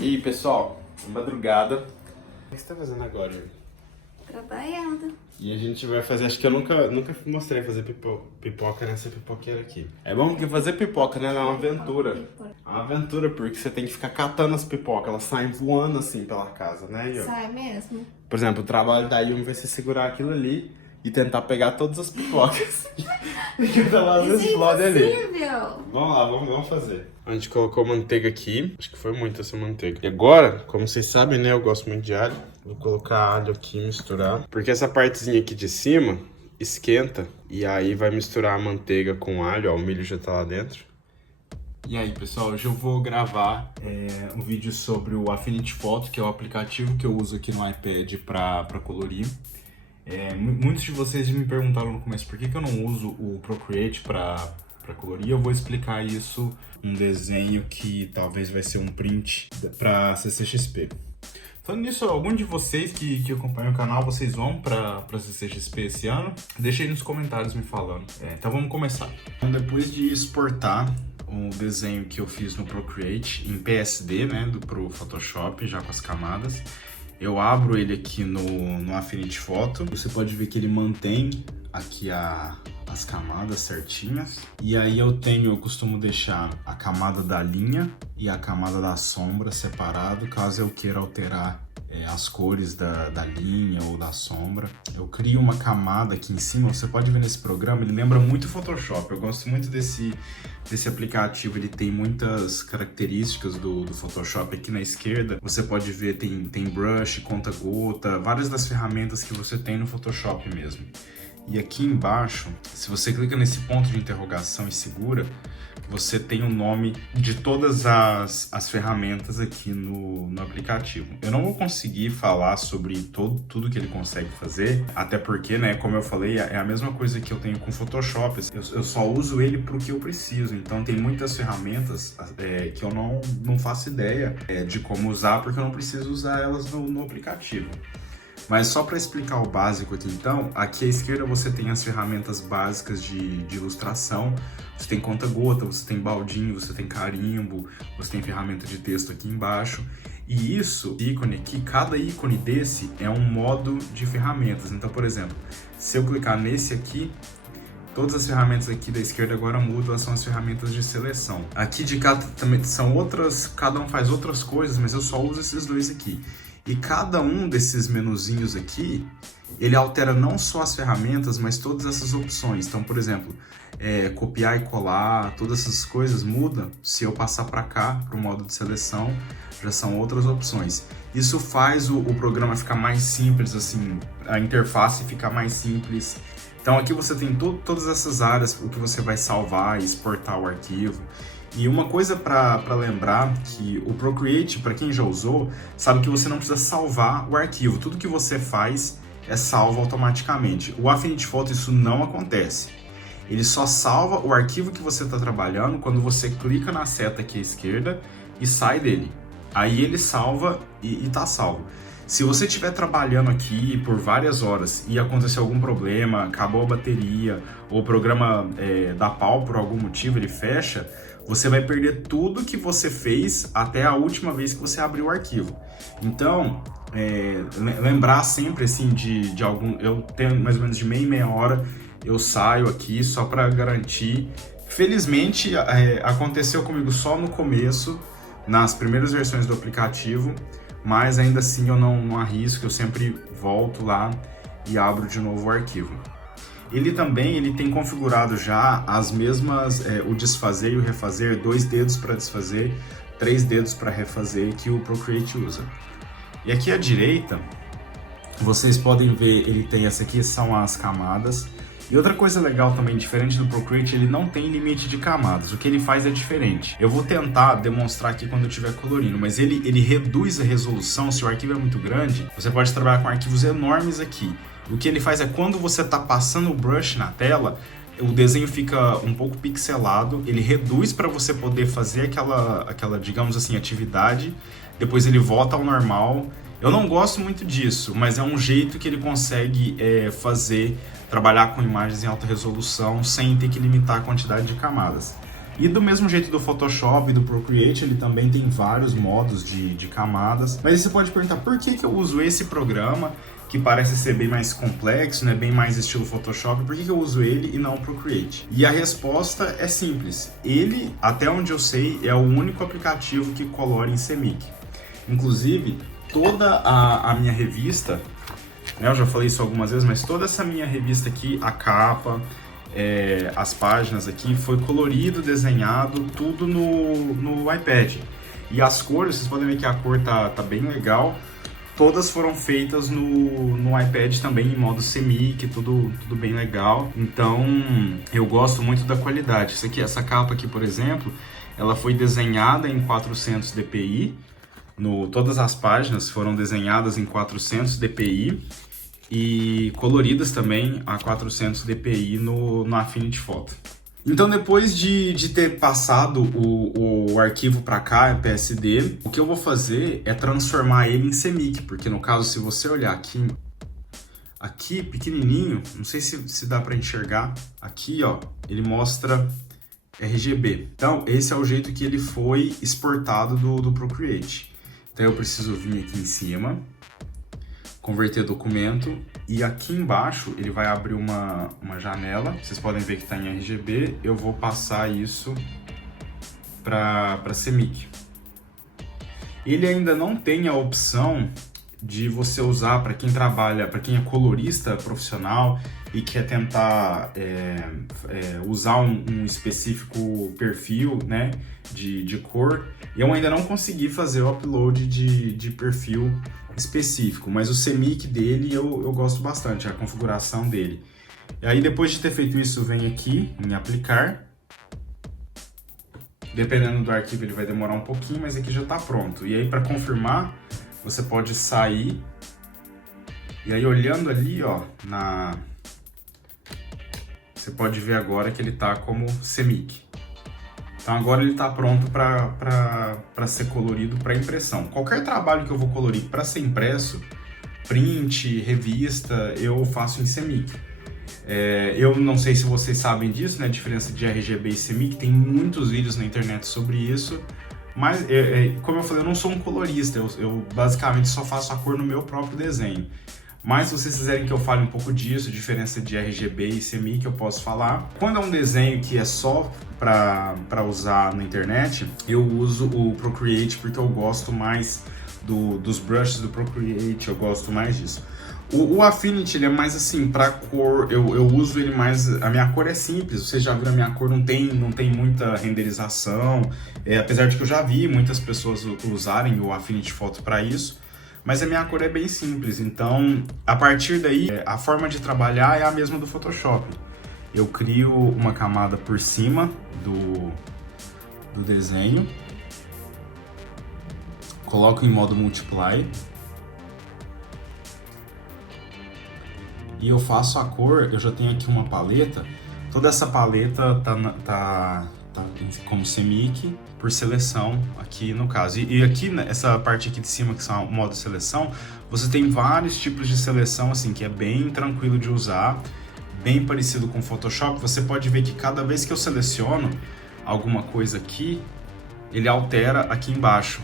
E aí, pessoal, madrugada. O que você tá fazendo agora, Júlio? Trabalhando. E a gente vai fazer, acho que eu nunca mostrei fazer pipoca nessa pipoqueira aqui. É bom porque fazer pipoca, né, é uma aventura. É uma aventura, porque você tem que ficar catando as pipocas, elas saem voando assim pela casa, né, Ian? Sai mesmo. Por exemplo, o trabalho da Ian vai ser segurar aquilo ali e tentar pegar todas as pipocas. Que elas explodem ali. Vamos lá, vamos fazer. A gente colocou manteiga aqui. Acho que foi muito essa manteiga. E agora, como vocês sabem, né? Eu gosto muito de alho. Vou colocar alho aqui e misturar. Porque essa partezinha aqui de cima esquenta. E aí vai misturar a manteiga com alho. Ó, o milho já tá lá dentro. E aí, pessoal, hoje eu vou gravar um vídeo sobre o Affinity Photo, que é o aplicativo que eu uso aqui no iPad para colorir. Muitos de vocês me perguntaram no começo por que eu não uso o Procreate para colorir. Eu vou explicar isso um desenho que talvez vai ser um print para CCXP. Falando nisso, algum de vocês que acompanham o canal, vocês vão para CCXP esse ano? Deixa aí nos comentários me falando. Então vamos começar. Então, depois de exportar o desenho que eu fiz no Procreate em PSD, né, pro Photoshop, já com as camadas, eu abro ele aqui no Affinity Photo. Você pode ver que ele mantém aqui as camadas certinhas. E aí eu costumo deixar a camada da linha e a camada da sombra separado, caso eu queira alterar as cores da linha ou da sombra. Eu crio uma camada aqui em cima. Você pode ver nesse programa, ele lembra muito o Photoshop. Eu gosto muito desse aplicativo, ele tem muitas características do Photoshop. Aqui na esquerda você pode ver, tem brush, conta-gota, várias das ferramentas que você tem no Photoshop mesmo. E aqui embaixo, se você clica nesse ponto de interrogação e segura, você tem o nome de todas as ferramentas aqui no aplicativo. Eu não vou conseguir falar sobre tudo que ele consegue fazer, até porque, né, como eu falei, é a mesma coisa que eu tenho com o Photoshop. Eu só uso ele para o que eu preciso, então tem muitas ferramentas que eu não faço ideia de como usar, porque eu não preciso usar elas no aplicativo. Mas só para explicar o básico aqui então, aqui à esquerda você tem as ferramentas básicas de ilustração. Você tem conta-gota, você tem baldinho, você tem carimbo, você tem ferramenta de texto aqui embaixo. E isso, ícone aqui, cada ícone desse é um modo de ferramentas. Então, por exemplo, se eu clicar nesse aqui, todas as ferramentas aqui da esquerda agora mudam, são as ferramentas de seleção. Aqui de cá também são outras, cada um faz outras coisas, mas eu só uso esses dois aqui. E cada um desses menuzinhos aqui, ele altera não só as ferramentas, mas todas essas opções. Então, por exemplo, copiar e colar, todas essas coisas mudam. Se eu passar para cá, para o modo de seleção, já são outras opções. Isso faz o programa ficar mais simples, assim, a interface ficar mais simples. Então aqui você tem todas essas áreas, o que você vai salvar e exportar o arquivo. E uma coisa para lembrar, que o Procreate, para quem já usou, sabe que você não precisa salvar o arquivo. Tudo que você faz é salvo automaticamente. O Affinity Photo isso não acontece. Ele só salva o arquivo que você está trabalhando quando você clica na seta aqui à esquerda e sai dele. Aí ele salva e está salvo. Se você estiver trabalhando aqui por várias horas e acontecer algum problema, acabou a bateria, ou o programa dá pau por algum motivo, ele fecha, você vai perder tudo que você fez até a última vez que você abriu o arquivo. Então, lembrar sempre assim de algum... Eu tenho mais ou menos de meia hora, eu saio aqui só para garantir. Felizmente, aconteceu comigo só no começo, nas primeiras versões do aplicativo, mas ainda assim eu não arrisco, eu sempre volto lá e abro de novo o arquivo. Ele tem configurado já as mesmas, o desfazer e o refazer, 2 dedos para desfazer, 3 dedos para refazer, que o Procreate usa. E aqui à direita, vocês podem ver, ele tem essa aqui, são as camadas. E outra coisa legal também, diferente do Procreate, ele não tem limite de camadas. O que ele faz é diferente. Eu vou tentar demonstrar aqui quando eu estiver colorindo, mas ele reduz a resolução. Se o arquivo é muito grande, você pode trabalhar com arquivos enormes aqui. O que ele faz é, quando você está passando o brush na tela, o desenho fica um pouco pixelado, ele reduz para você poder fazer aquela, digamos assim, atividade, depois ele volta ao normal. Eu não gosto muito disso, mas é um jeito que ele consegue trabalhar com imagens em alta resolução sem ter que limitar a quantidade de camadas. E do mesmo jeito do Photoshop e do Procreate, ele também tem vários modos de camadas. Mas aí você pode perguntar, por que eu uso esse programa, que parece ser bem mais complexo, né, bem mais estilo Photoshop, por que eu uso ele e não o Procreate? E a resposta é simples. Ele, até onde eu sei, é o único aplicativo que colore em CMYK. Inclusive, toda a minha revista, né, eu já falei isso algumas vezes, mas toda essa minha revista aqui, a capa, as páginas aqui, foi colorido, desenhado, tudo no iPad. E as cores, vocês podem ver que a cor tá bem legal. Todas foram feitas no iPad também, em modo CMYK, tudo bem legal. Então, eu gosto muito da qualidade. Essa capa aqui, por exemplo, ela foi desenhada em 400 dpi. Todas as páginas foram desenhadas em 400 dpi e coloridas também a 400 dpi no Affinity Photo. Então, depois de ter passado o arquivo para cá, PSD, o que eu vou fazer é transformar ele em CMYK, porque no caso, se você olhar aqui pequenininho, não sei se dá para enxergar, aqui ó, ele mostra RGB. Então, esse é o jeito que ele foi exportado do Procreate. Então, eu preciso vir aqui em cima, converter documento, e aqui embaixo ele vai abrir uma janela. Vocês podem ver que está em RGB. Eu vou passar isso para CMYK. Ele ainda não tem a opção de você usar para quem trabalha, para quem é colorista profissional e quer tentar usar um específico perfil, né, de cor. Eu ainda não consegui fazer o upload de perfil específico, mas o CMYK dele eu gosto bastante, a configuração dele. E aí, depois de ter feito isso, vem aqui em aplicar. Dependendo do arquivo ele vai demorar um pouquinho, mas aqui já está pronto. E aí, para confirmar, você pode sair. E aí, olhando ali, ó, você pode ver agora que ele está como CMYK. Então agora ele está pronto para ser colorido para impressão. Qualquer trabalho que eu vou colorir para ser impresso, print, revista, eu faço em CMYK. Eu não sei se vocês sabem disso, né? A diferença de RGB e CMYK, tem muitos vídeos na internet sobre isso. Mas, como eu falei, eu não sou um colorista, eu basicamente só faço a cor no meu próprio desenho. Mas se vocês quiserem que eu fale um pouco disso, diferença de RGB e CMYK, eu posso falar. Quando é um desenho que é só para usar na internet, eu uso o Procreate porque eu gosto mais dos brushes do Procreate, eu gosto mais disso. O Affinity, ele é mais assim, para cor, eu uso ele mais, a minha cor é simples, vocês já viram a minha cor, não tem muita renderização, apesar de que eu já vi muitas pessoas usarem o Affinity Photo para isso. Mas a minha cor é bem simples, então a partir daí a forma de trabalhar é a mesma do Photoshop. Eu crio uma camada por cima do desenho, coloco em modo Multiply e eu faço a cor. Eu já tenho aqui uma paleta, toda essa paleta tá como CMYK por seleção aqui no caso. E aqui, essa parte aqui de cima, que são o modo seleção, você tem vários tipos de seleção, assim, que é bem tranquilo de usar, bem parecido com o Photoshop. Você pode ver que cada vez que eu seleciono alguma coisa aqui, ele altera aqui embaixo,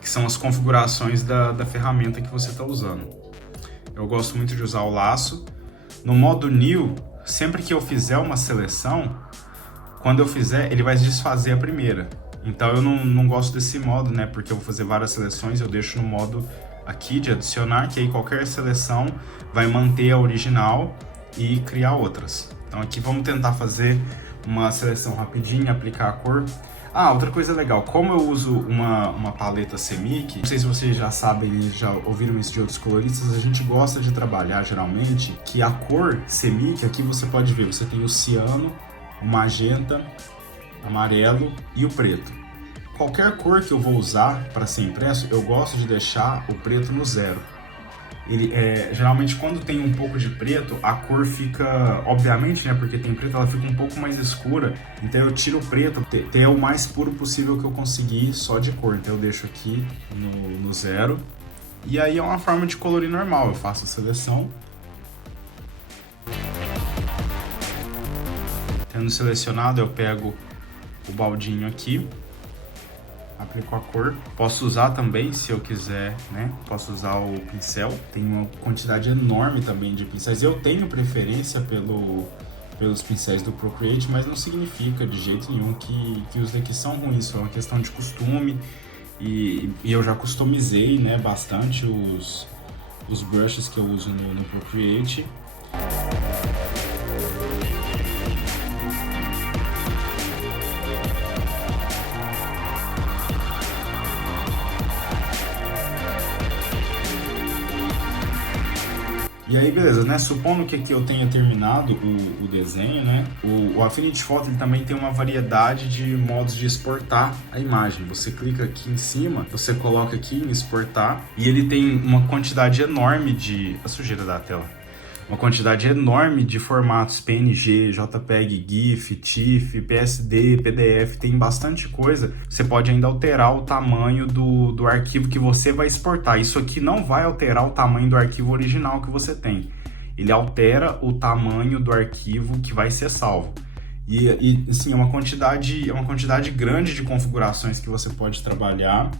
que são as configurações da ferramenta que você está usando. Eu gosto muito de usar o laço. No modo New, sempre que eu fizer uma seleção, quando eu fizer, ele vai desfazer a primeira. Então eu não gosto desse modo, né? Porque eu vou fazer várias seleções, eu deixo no modo aqui de adicionar, que aí qualquer seleção vai manter a original e criar outras. Então aqui vamos tentar fazer uma seleção rapidinho, aplicar a cor. Outra coisa legal, como eu uso uma paleta CMYK, não sei se vocês já sabem, já ouviram isso de outros coloristas, a gente gosta de trabalhar geralmente que a cor CMYK, aqui você pode ver, você tem o ciano, o magenta, amarelo e o preto. Qualquer cor que eu vou usar para ser impresso, eu gosto de deixar o preto no 0. Geralmente quando tem um pouco de preto, a cor fica, obviamente, né, porque tem preto, ela fica um pouco mais escura, então eu tiro o preto, até o mais puro possível que eu conseguir só de cor, então eu deixo aqui no 0. E aí é uma forma de colorir normal, eu faço a seleção. Tendo selecionado, eu pego o baldinho aqui. Aplico a cor. Posso usar também, se eu quiser, né? Posso usar o pincel. Tem uma quantidade enorme também de pincéis. Eu tenho preferência pelos pincéis do Procreate, mas não significa de jeito nenhum que os daqui são ruins. É uma questão de costume. E eu já customizei, né, bastante os brushes que eu uso no Procreate. E aí, beleza, né? Supondo que aqui eu tenha terminado o desenho, né? O Affinity Photo ele também tem uma variedade de modos de exportar a imagem. Você clica aqui em cima, você coloca aqui em exportar e ele tem uma quantidade enorme de... a sujeira da tela. Uma quantidade enorme de formatos PNG, JPEG, GIF, TIFF, PSD, PDF, tem bastante coisa. Você pode ainda alterar o tamanho do arquivo que você vai exportar. Isso aqui não vai alterar o tamanho do arquivo original que você tem. Ele altera o tamanho do arquivo que vai ser salvo. E assim, é uma quantidade grande de configurações que você pode trabalhar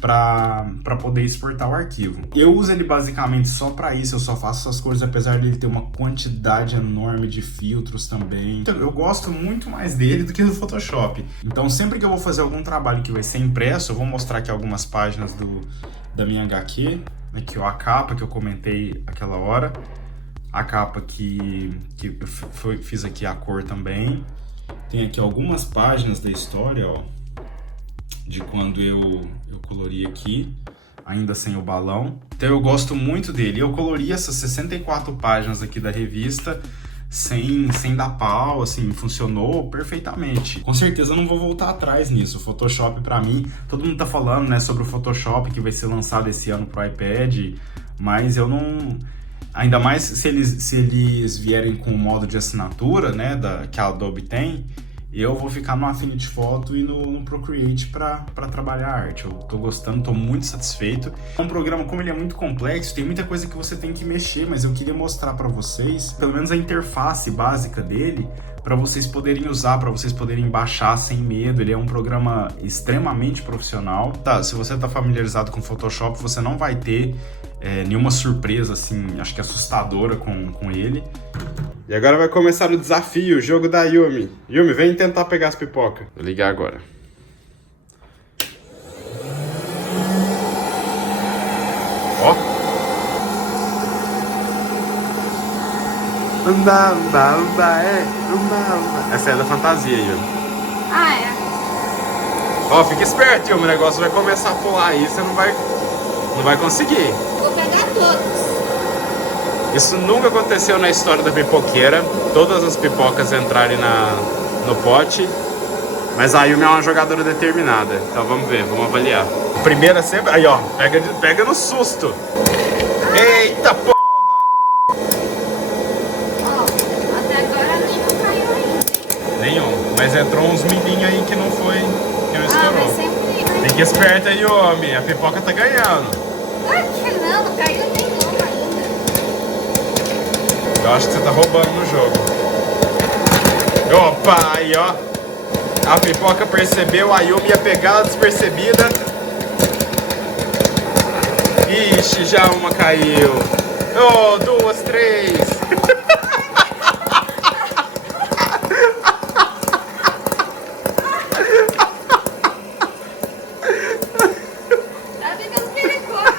para poder exportar o arquivo. Eu uso ele basicamente só para isso, eu só faço essas coisas, apesar de ele ter uma quantidade enorme de filtros também. Então, eu gosto muito mais dele do que do Photoshop. Então sempre que eu vou fazer algum trabalho que vai ser impresso, eu vou mostrar aqui algumas páginas da minha HQ. Aqui ó, a capa que eu comentei aquela hora. A capa que eu fiz aqui a cor também. Tem aqui algumas páginas da história, ó, de quando eu colori aqui, ainda sem o balão. Então eu gosto muito dele. Eu colori essas 64 páginas aqui da revista sem dar pau, assim, funcionou perfeitamente. Com certeza eu não vou voltar atrás nisso. O Photoshop pra mim, todo mundo tá falando, né, sobre o Photoshop que vai ser lançado esse ano pro iPad, mas eu não... Ainda mais se eles vierem com o modo de assinatura, né, que a Adobe tem, eu vou ficar no Affinity Photo e no Procreate para trabalhar a arte. Eu tô gostando, tô muito satisfeito. É um programa, como ele é muito complexo, tem muita coisa que você tem que mexer, mas eu queria mostrar para vocês, pelo menos a interface básica dele, para vocês poderem usar, para vocês poderem baixar sem medo. Ele é um programa extremamente profissional. Tá, se você tá familiarizado com Photoshop, você não vai ter nenhuma surpresa, assim, acho que assustadora com ele. E agora vai começar o desafio, o jogo da Yumi. Yumi, vem tentar pegar as pipocas. Vou ligar agora. Ó. Umba, umba, umba, umba, umba. Essa é da fantasia, Yumi. Ah, é? Ó, fica esperto, Yumi, o negócio vai começar a pular aí, você não vai conseguir. Vou pegar todos. Isso nunca aconteceu na história da pipoqueira. Todas as pipocas entrarem no pote. Mas a Yumi é uma jogadora determinada. Então vamos ver, vamos avaliar. A primeira sempre... Aí ó, pega no susto. Eita porra! Ó, até agora nenhum caiu ainda. Nenhum. Mas entrou uns milhinhos aí que não foi... Que não estourou. Mas sempre... Fique esperto aí, Yumi. A pipoca tá ganhando. Claro que não caiu nenhuma ainda. Eu acho que você tá roubando no jogo. Opa, aí ó. A pipoca percebeu, a Yumi ia pegar ela despercebida. Ixi, já uma caiu. Oh, duas, três. Tá ficando perigoso.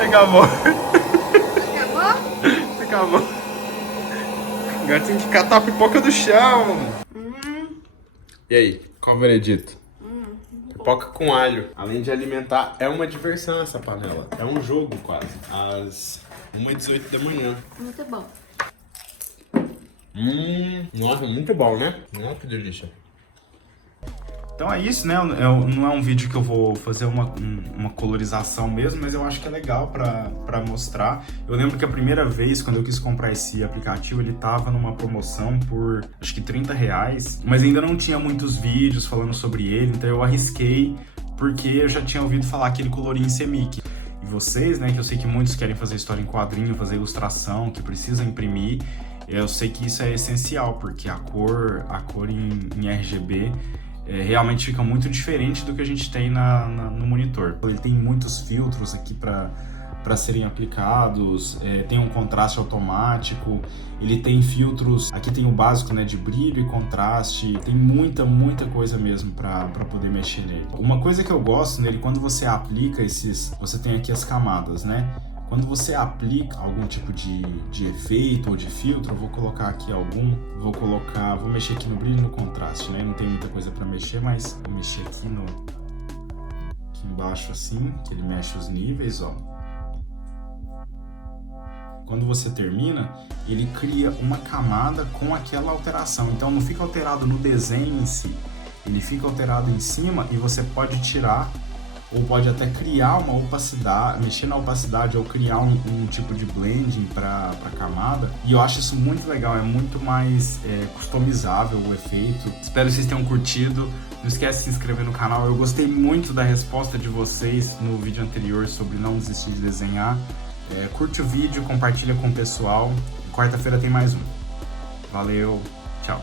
Acabou. Acabou? Acabou. Agora tem que catar a pipoca do chão. E aí, qual o veredito? Pipoca com alho. Além de alimentar, é uma diversão essa panela. É um jogo quase. Às 1h18 da manhã. Muito bom. Nossa, muito bom, né? Nossa, que delícia. Então é isso, né? Não é um vídeo que eu vou fazer uma colorização mesmo, mas eu acho que é legal pra mostrar. Eu lembro que a primeira vez, quando eu quis comprar esse aplicativo, ele tava numa promoção por, acho que R$30, mas ainda não tinha muitos vídeos falando sobre ele, então eu arrisquei, porque eu já tinha ouvido falar que ele coloria em CMYK. E vocês, né, que eu sei que muitos querem fazer história em quadrinho, fazer ilustração, que precisam imprimir. Eu sei que isso é essencial, porque a cor em RGB realmente fica muito diferente do que a gente tem no monitor. Ele tem muitos filtros aqui para serem aplicados, tem um contraste automático, ele tem filtros, aqui tem o básico, né, de brilho e contraste, tem muita coisa mesmo para poder mexer nele. Uma coisa que eu gosto nele, quando você aplica você tem aqui as camadas, né? Quando você aplica algum tipo de efeito ou de filtro, eu vou colocar aqui vou mexer aqui no brilho e no contraste, né? Não tem muita coisa para mexer, mas vou mexer aqui embaixo assim, que ele mexe os níveis, ó. Quando você termina, ele cria uma camada com aquela alteração. Então não fica alterado no desenho em si, ele fica alterado em cima e você pode tirar ou pode até criar uma opacidade, mexer na opacidade ou criar um tipo de blending para camada. E eu acho isso muito legal, é muito mais customizável o efeito. Espero que vocês tenham curtido. Não esquece de se inscrever no canal. Eu gostei muito da resposta de vocês no vídeo anterior sobre não desistir de desenhar. Curte o vídeo, compartilha com o pessoal. Quarta-feira tem mais um. Valeu, tchau!